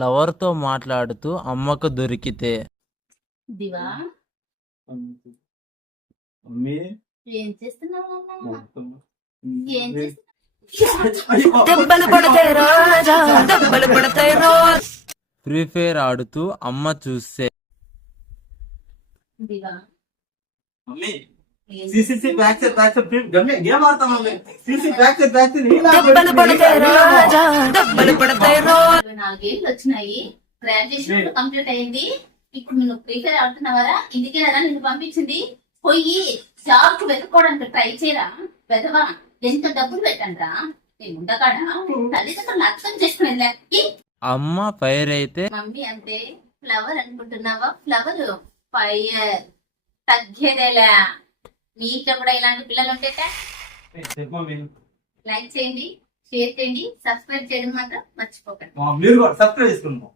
Lover తో మాట్లాడుతూ అమ్మకు దొరికితే. దివా మమ్మీ ఏం చేస్తున్నావు నాన్న? మొత్తం ఏం చేస్తున్నావు? ఫ్రీ ఫైర్ ఆడుతూ అమ్మ చూస్తే. దివా మమ్మీ ఏం सीसी बैक से गम में गेम आता मम्मी सीसी बैक से నాలుగేళ్ళు వచ్చినాయి, గ్రాడ్యుయేషన్ కంప్లీట్ అయింది. ఇప్పుడు నువ్వు ఫ్రీ ఫైర్ ఆడుతున్నావరా? ఇందుకే కదా నిన్ను పంపించింది. పోయి జాబ్ కు వెతుక్కోవడానికి ట్రై చేయరా వెదవా. ఎంత డబ్బులు పెట్టండిరా నేను ఉండకాడ. తల్లిదండ్రులు అర్థం చేసుకుని వెళ్ళా. అమ్మ ఫైర్ అయితే. మమ్మీ అంటే ఫ్లవర్ అనుకుంటున్నావా? Flower fire తగ్గేదేలా. మీకెప్పుడు ఇలాంటి పిల్లలు ఉంటే मम्मी లైక్ చేయండి, షేర్ చేయండి, సబ్స్క్రైబ్ చేయడం మాత్రం మర్చిపోకండి. మీరు కూడా సబ్స్క్రైబ్ చేసుకుంటాం.